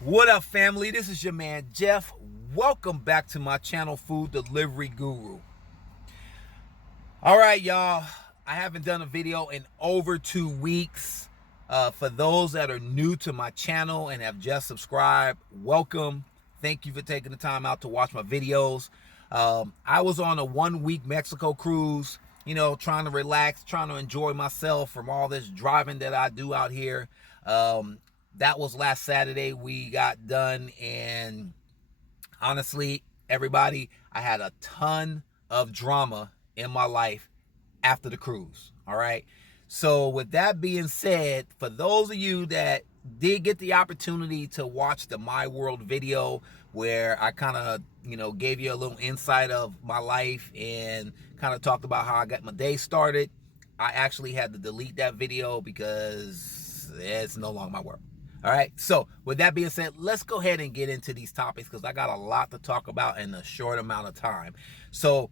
What up, family? This is your man Jeff. Welcome back to my channel, Food Delivery Guru. All right, y'all. I haven't done a video in over 2 weeks. For those that are new to my channel and have just subscribed, welcome. Thank you for taking the time out to watch my videos. I was on a 1-week Mexico cruise, trying to relax, trying to enjoy myself from all this driving that I do out here. That was last Saturday. We got done, and honestly, everybody, I had a ton of drama in my life after the cruise. All right. So with that being said, for those of you that did get the opportunity to watch the My World video where I kind of, gave you a little insight of my life and kind of talked about how I got my day started, I actually had to delete that video because it's no longer my world. All right, so with that being said, let's go ahead and get into these topics because I got a lot to talk about in a short amount of time. So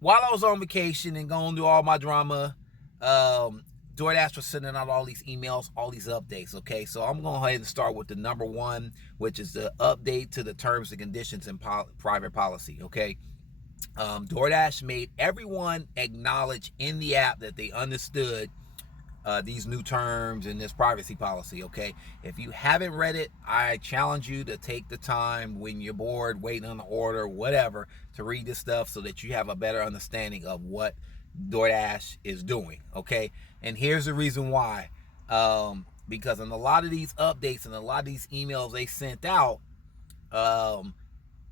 while I was on vacation and going through all my drama, DoorDash was sending out all these emails, all these updates, okay? So I'm going to go ahead and start with the number one, which is the update to the terms and conditions in private policy, okay? DoorDash made everyone acknowledge in the app that they understood these new terms and this privacy policy, okay? If you haven't read it, I challenge you to take the time when you're bored, waiting on the order, whatever, to read this stuff so that you have a better understanding of what DoorDash is doing, okay? And here's the reason why. Because in a lot of these updates and a lot of these emails they sent out,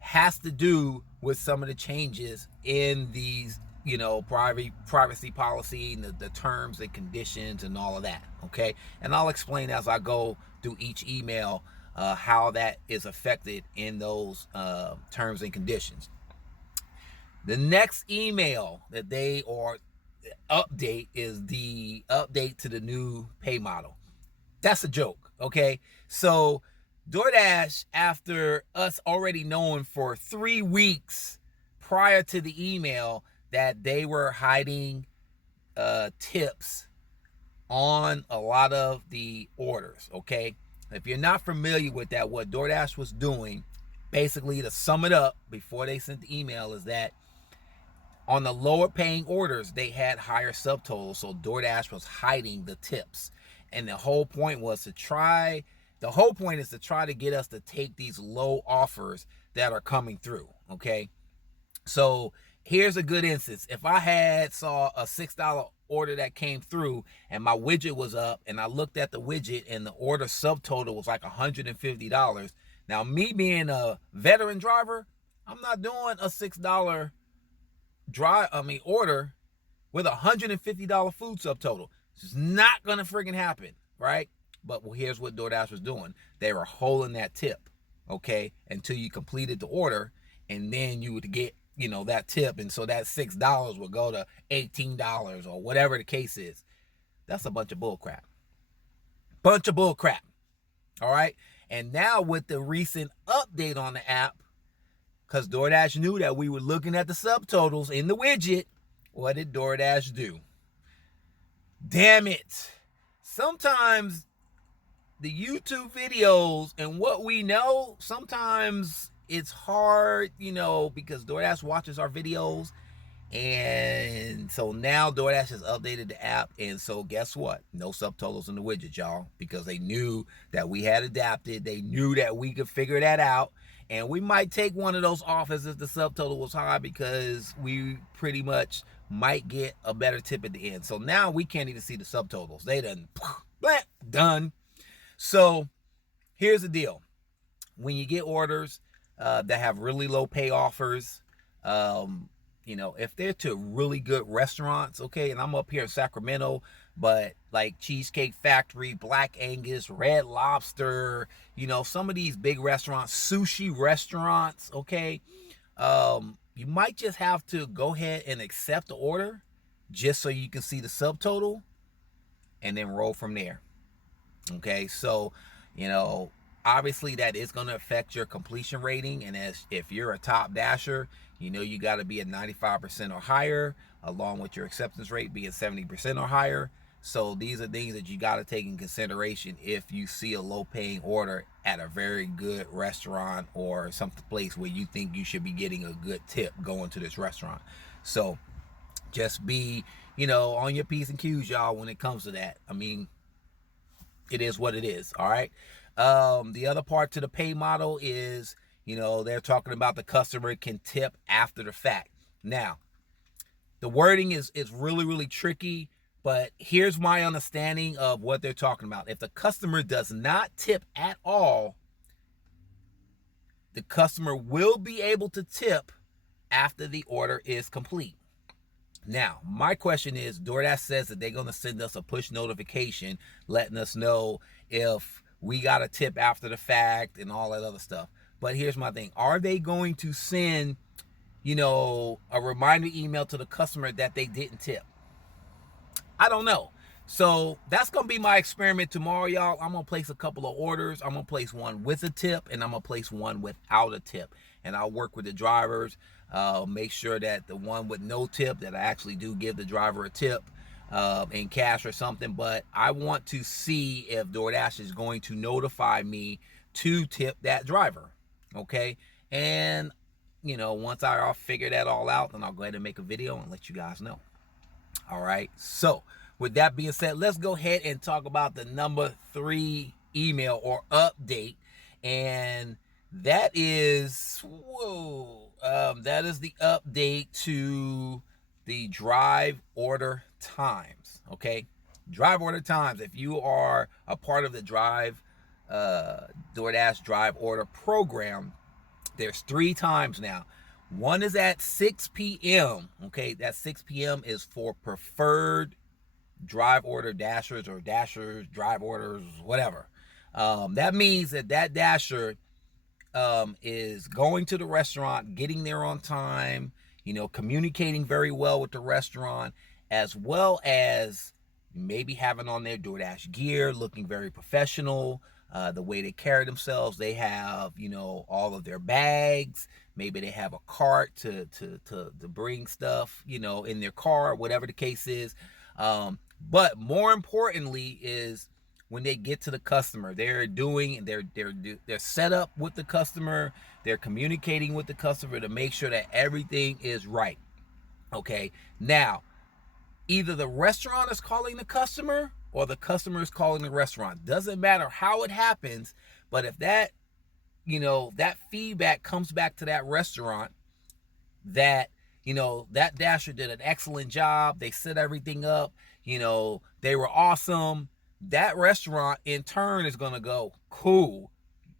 has to do with some of the changes in these privacy policy and the terms and conditions and all of that, okay? And I'll explain as I go through each email how that is affected in those terms and conditions. The next email that they or update is the update to the new pay model. That's a joke, okay? So DoorDash, after us already knowing for 3 weeks prior to the email that they were hiding tips on a lot of the orders, okay? If you're not familiar with that, what DoorDash was doing, basically to sum it up before they sent the email, is that on the lower paying orders, they had higher subtotals, so DoorDash was hiding the tips. And the whole point is to try to get us to take these low offers that are coming through, okay? So here's a good instance. If I saw a $6 order that came through and my widget was up and I looked at the widget and the order subtotal was like $150. Now, me being a veteran driver, I'm not doing a $6 order with a $150 food subtotal. It's not gonna friggin' happen, right? But here's what DoorDash was doing. They were holding that tip, okay, until you completed the order, and then you would get, that tip, and so that $6 would go to $18 or whatever the case is. That's a bunch of bull crap. All right. And now with the recent update on the app, because DoorDash knew that we were looking at the subtotals in the widget, what did DoorDash do? Damn it. Sometimes the YouTube videos and what we know, sometimes it's hard, because DoorDash watches our videos. And so now DoorDash has updated the app. And so guess what? No subtotals in the widget, y'all, because they knew that we had adapted. They knew that we could figure that out. And we might take one of those off as if the subtotal was high, because we pretty much might get a better tip at the end. So now we can't even see the subtotals. They done. So here's the deal. When you get orders that have really low pay offers, if they're to really good restaurants, okay, and I'm up here in Sacramento, but like Cheesecake Factory, Black Angus, Red Lobster, some of these big restaurants, sushi restaurants, okay, you might just have to go ahead and accept the order just so you can see the subtotal and then roll from there. Okay, so, obviously that is going to affect your completion rating. And if you're a top dasher, you got to be at 95% or higher, along with your acceptance rate being 70% or higher. So these are things that you got to take in consideration if you see a low paying order at a very good restaurant or some place where you think you should be getting a good tip going to this restaurant. So just be, on your P's and Q's, y'all, when it comes to that. I mean, it is what it is. All right. The other part to the pay model is, they're talking about the customer can tip after the fact. Now, the wording is really, really tricky, but here's my understanding of what they're talking about. If the customer does not tip at all, the customer will be able to tip after the order is complete. Now, my question is, DoorDash says that they're going to send us a push notification letting us know if we got a tip after the fact and all that other stuff. But here's my thing. Are they going to send, a reminder email to the customer that they didn't tip? I don't know. So that's going to be my experiment tomorrow, y'all. I'm going to place a couple of orders. I'm going to place one with a tip and I'm going to place one without a tip. And I'll work with the drivers, make sure that the one with no tip, that I actually do give the driver a tip in cash or something. But I want to see if DoorDash is going to notify me to tip that driver. Okay. And, once I figure that all out, then I'll go ahead and make a video and let you guys know. All right. So with that being said, let's go ahead and talk about the number 3 email or update. And that is, that is the update to the drive order times. Okay. Drive order times. If you are a part of the DoorDash drive order program, there's 3 times now. One is at 6 p.m. Okay, that 6 p.m. is for preferred drive order dashers or dashers, drive orders, whatever. That means that dasher is going to the restaurant, getting there on time, communicating very well with the restaurant, as well as maybe having on their DoorDash gear, looking very professional. The way they carry themselves, they have, all of their bags. Maybe they have a cart to bring stuff, in their car, whatever the case is. But more importantly is when they get to the customer, they're set up with the customer. They're communicating with the customer to make sure that everything is right. Okay. Now, either the restaurant is calling the customer or the customer is calling the restaurant. Doesn't matter how it happens, but if that, that feedback comes back to that restaurant that, that dasher did an excellent job, they set everything up, they were awesome, that restaurant in turn is going to go, cool,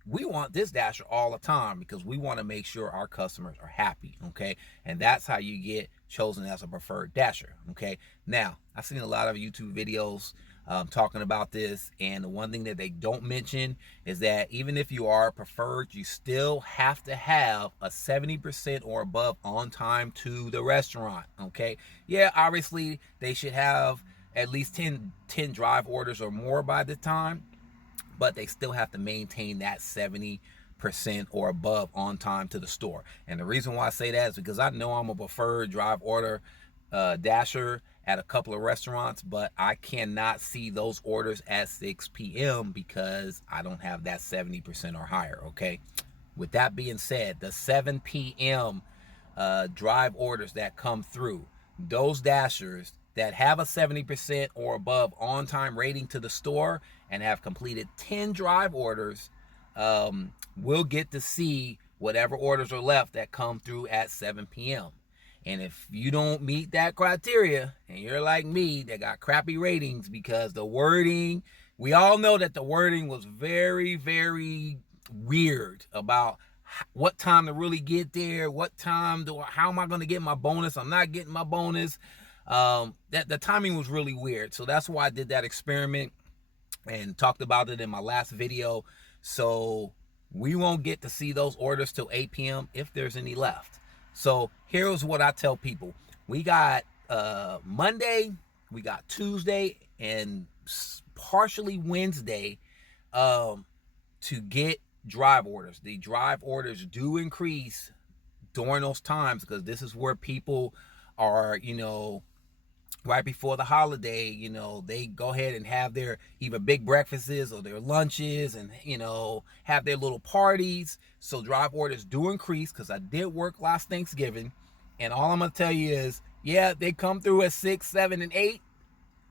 we want this dasher all the time because we want to make sure our customers are happy. Okay. And that's how you get chosen as a preferred dasher. Okay. Now, I've seen a lot of YouTube videos talking about this, and the one thing that they don't mention is that even if you are preferred, you still have to have a 70% or above on time to the restaurant. Okay. Yeah, obviously they should have at least 10 drive orders or more by the time, but they still have to maintain that 70% or above on time to the store. And the reason why I say that is because I know I'm a preferred drive order dasher at a couple of restaurants, but I cannot see those orders at 6 p.m. because I don't have that 70% or higher. Okay. With that being said, the 7 p.m. Drive orders that come through, those dashers that have a 70% or above on-time rating to the store and have completed 10 drive orders will get to see whatever orders are left that come through at 7 p.m. And if you don't meet that criteria and you're like me that got crappy ratings because the wording, we all know that the wording was very, very weird about what time to really get there, how am I going to get my bonus? I'm not getting my bonus. That the timing was really weird. So that's why I did that experiment and talked about it in my last video. So we won't get to see those orders till 8 p.m. if there's any left. So here's what I tell people. We got Monday, we got Tuesday, and partially Wednesday to get drive orders. The drive orders do increase during those times because this is where people are, right before the holiday, they go ahead and have their either big breakfasts or their lunches, and have their little parties. So drive orders do increase, because I did work last Thanksgiving, and all I'm gonna tell you is, yeah, they come through at 6, 7, and 8,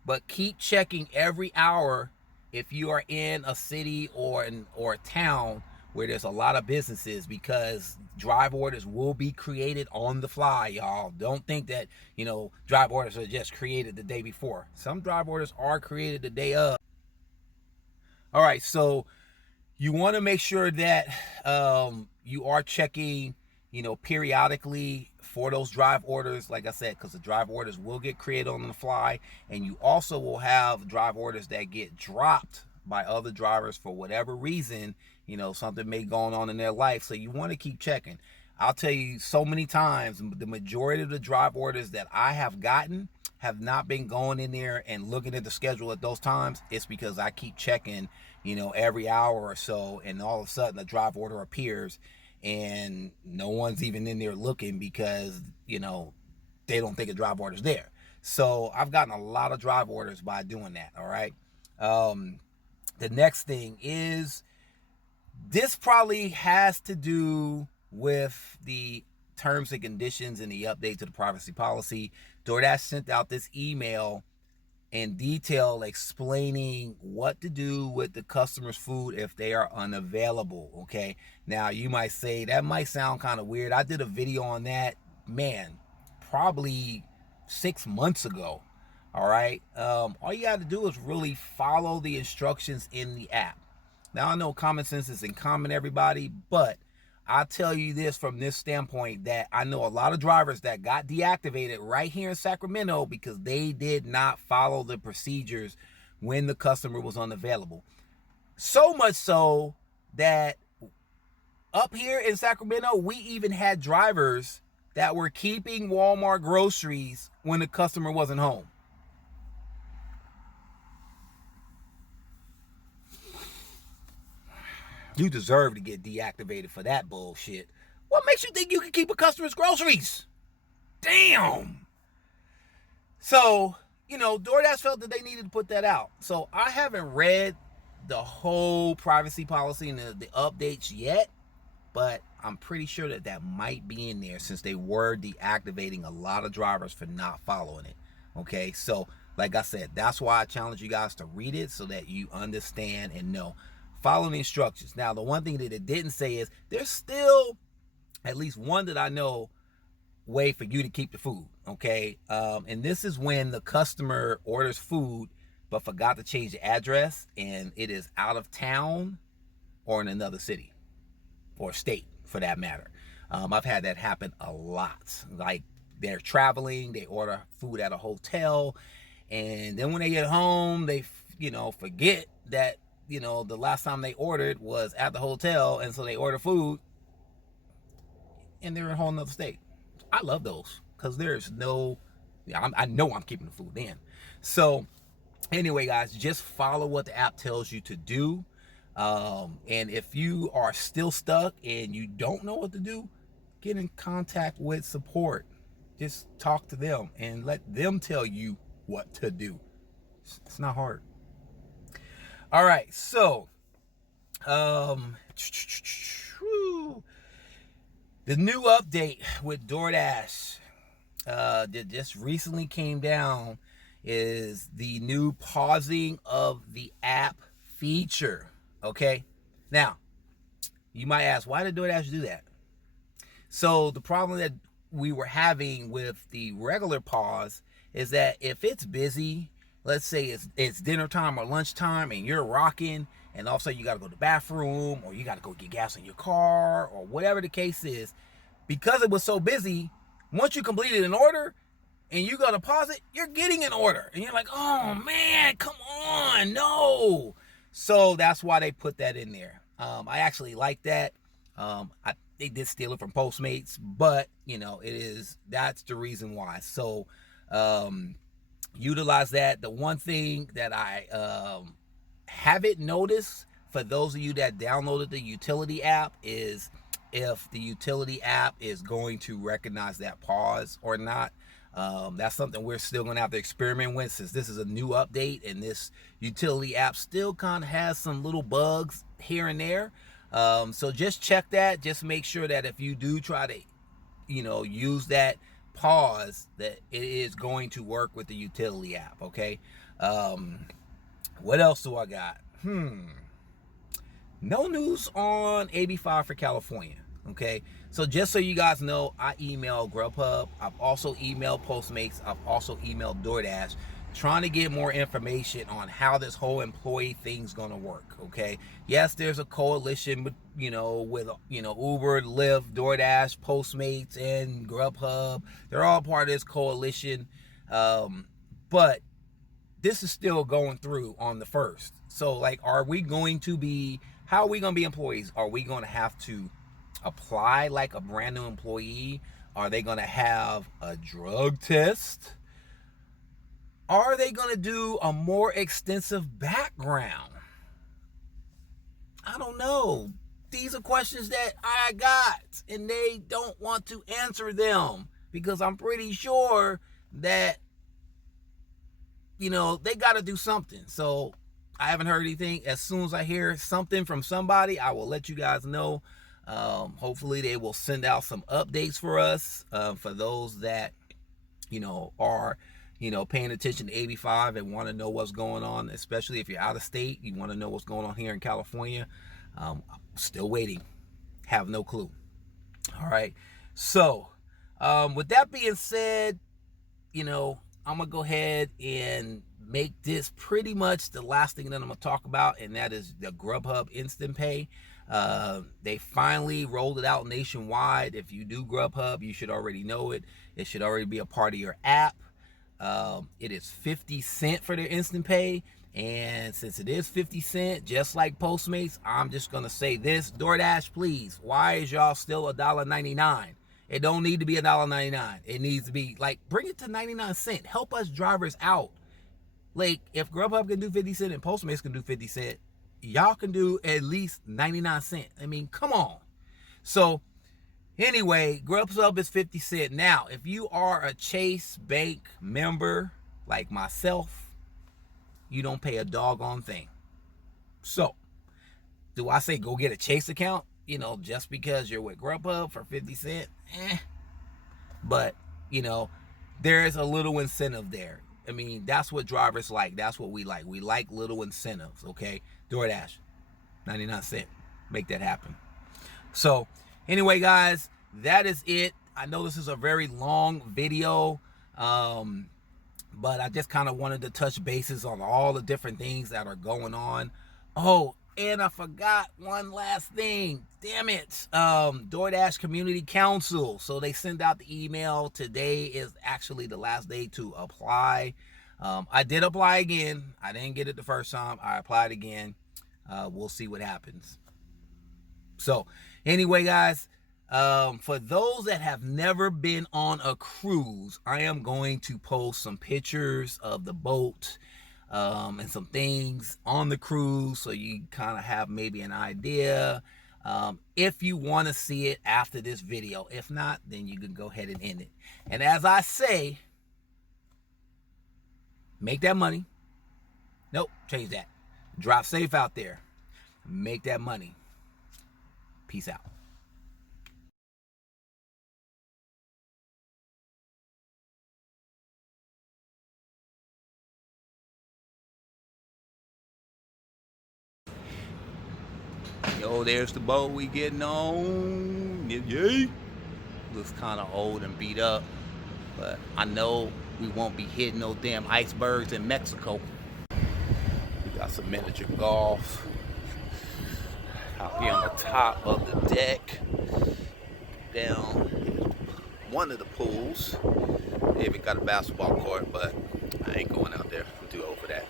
but keep checking every hour if you are in a city or a town where there's a lot of businesses, because drive orders will be created on the fly, y'all. Don't think that, drive orders are just created the day before. Some drive orders are created the day of. All right, so you want to make sure that you are checking, periodically for those drive orders, like I said, because the drive orders will get created on the fly, and you also will have drive orders that get dropped by other drivers for whatever reason. Something may go on in their life, so you want to keep checking. I'll tell you, so many times, the majority of the drive orders that I have gotten have not been going in there and looking at the schedule at those times. It's because I keep checking, every hour or so, and all of a sudden a drive order appears and no one's even in there looking, because, they don't think a drive order's there. So I've gotten a lot of drive orders by doing that. All right. The next thing is, this probably has to do with the terms and conditions and the update to the privacy policy. DoorDash sent out this email in detail explaining what to do with the customer's food if they are unavailable. Okay, now you might say that might sound kind of weird. I did a video on that, man, probably 6 months ago. All right, all you got to do is really follow the instructions in the app. Now, I know common sense isn't common, everybody, but I'll tell you this from this standpoint, that I know a lot of drivers that got deactivated right here in Sacramento because they did not follow the procedures when the customer was unavailable. So much so that up here in Sacramento, we even had drivers that were keeping Walmart groceries when the customer wasn't home. You deserve to get deactivated for that bullshit. What makes you think you can keep a customer's groceries? Damn. So, DoorDash felt that they needed to put that out. So I haven't read the whole privacy policy and the updates yet, but I'm pretty sure that might be in there, since they were deactivating a lot of drivers for not following it. Okay, so like I said, that's why I challenge you guys to read it, so that you understand and know. Follow the instructions. Now, the one thing that it didn't say is, there's still at least one that I know way for you to keep the food. Okay, and this is when the customer orders food but forgot to change the address, and it is out of town or in another city or state, for that matter. I've had that happen a lot. Like, they're traveling, they order food at a hotel, and then when they get home, they forget that the last time they ordered was at the hotel, and so they order food and they're in a whole nother state. I love those, because there's no, I know I'm keeping the food in. So anyway, guys, just follow what the app tells you to do. And if you are still stuck and you don't know what to do, get in contact with support. Just talk to them and let them tell you what to do. It's not hard. All right, so the new update with DoorDash that just recently came down is the new pausing of the app feature. Okay, now you might ask, why did DoorDash do that? So the problem that we were having with the regular pause is that if it's busy, let's say it's dinner time or lunchtime, and you're rocking, and all of a sudden you got to go to the bathroom, or you got to go get gas in your car, or whatever the case is, because it was so busy, once you completed an order and you got to pause it, you're getting an order, and you're like, oh man, come on, no. So that's why they put that in there. I actually like that. They did steal it from Postmates, but that's the reason why. So utilize that. The one thing that I haven't noticed, for those of you that downloaded the utility app, is if the utility app is going to recognize that pause or not. That's something we're still going to have to experiment with, since this is a new update and this utility app still kind of has some little bugs here and there. So just check that. Just make sure that if you do try to, use that pause, that it is going to work with the utility app. Okay. What else do I got? No news on AB5 for California. Okay, so just so you guys know, I emailed Grubhub. I've also emailed Postmates. I've also emailed DoorDash, trying to get more information on how this whole employee thing's gonna work. Okay, yes, there's a coalition, with Uber, Lyft, DoorDash, Postmates, and Grubhub. They're all part of this coalition, but this is still going through on the 1st. So, like, how are we going to be employees? Are we going to have to apply like a brand new employee? Are they going to have a drug test? Are they going to do a more extensive background? I don't know. These are questions that I got, and they don't want to answer them, because I'm pretty sure that they got to do something. So I haven't heard anything. As soon as I hear something from somebody, I will let you guys know. Hopefully they will send out some updates for us, for those that are paying attention to AB5 and want to know what's going on, especially if you're out of state. You want to know what's going on here in California. Still waiting, have no clue. All right, so with that being said, I'm gonna go ahead and make this pretty much the last thing that I'm gonna talk about, and that is the Grubhub Instant Pay. They finally rolled it out nationwide. If you do Grubhub, you should already know it. It should already be a part of your app. It is 50 cents for their Instant Pay, and since it is 50 cents, just like Postmates, I'm just gonna say this: DoorDash, please, why is y'all still $1.99? It don't need to be $1.99. It needs to be, like, bring it to 99 cents. Help us drivers out. Like, if Grubhub can do 50 cents and Postmates can do 50 cents, y'all can do at least 99 cents. I mean, come on. So, anyway, Grubhub is 50 cents. Now, if you are a Chase Bank member like myself, you don't pay a doggone thing. So, do I say go get a Chase account? Just because you're with Grubhub for 50 cents, But, there is a little incentive there. I mean, that's what drivers like. That's what we like. We like little incentives, okay? DoorDash, 99 cents. Make that happen. So, anyway, guys, that is it. I know this is a very long video, but I just kind of wanted to touch bases on all the different things that are going on. Oh, and I forgot one last thing. Damn it. DoorDash Community Council. So they send out the email. Today is actually the last day to apply. I did apply again. I didn't get it the first time. I applied again. We'll see what happens. So anyway, guys, for those that have never been on a cruise, I am going to post some pictures of the boat, and some things on the cruise, so you kind of have maybe an idea, if you want to see it after this video. If not, then you can go ahead and end it. And as I say, make that money. Nope, change that. Drive safe out there. Make that money. Peace out. Yo, there's the boat we getting on. Yay! Looks kind of old and beat up, but I know we won't be hitting no damn icebergs in Mexico. We got some miniature golf out here on the top of the deck. Down one of the pools. They even got a basketball court, but I ain't going out there. I'm too old for that.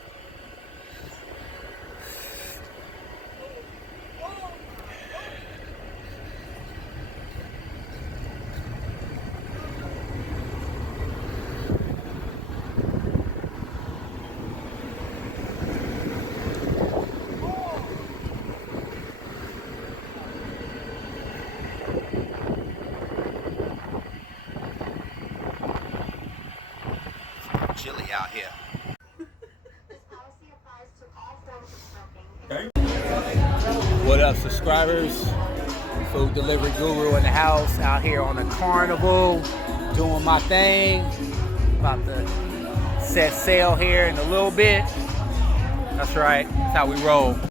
chilly out here. What up, subscribers? Food delivery guru in the house, out here on the carnival, doing my thing. About to set sail here in a little bit. That's right, that's how we roll.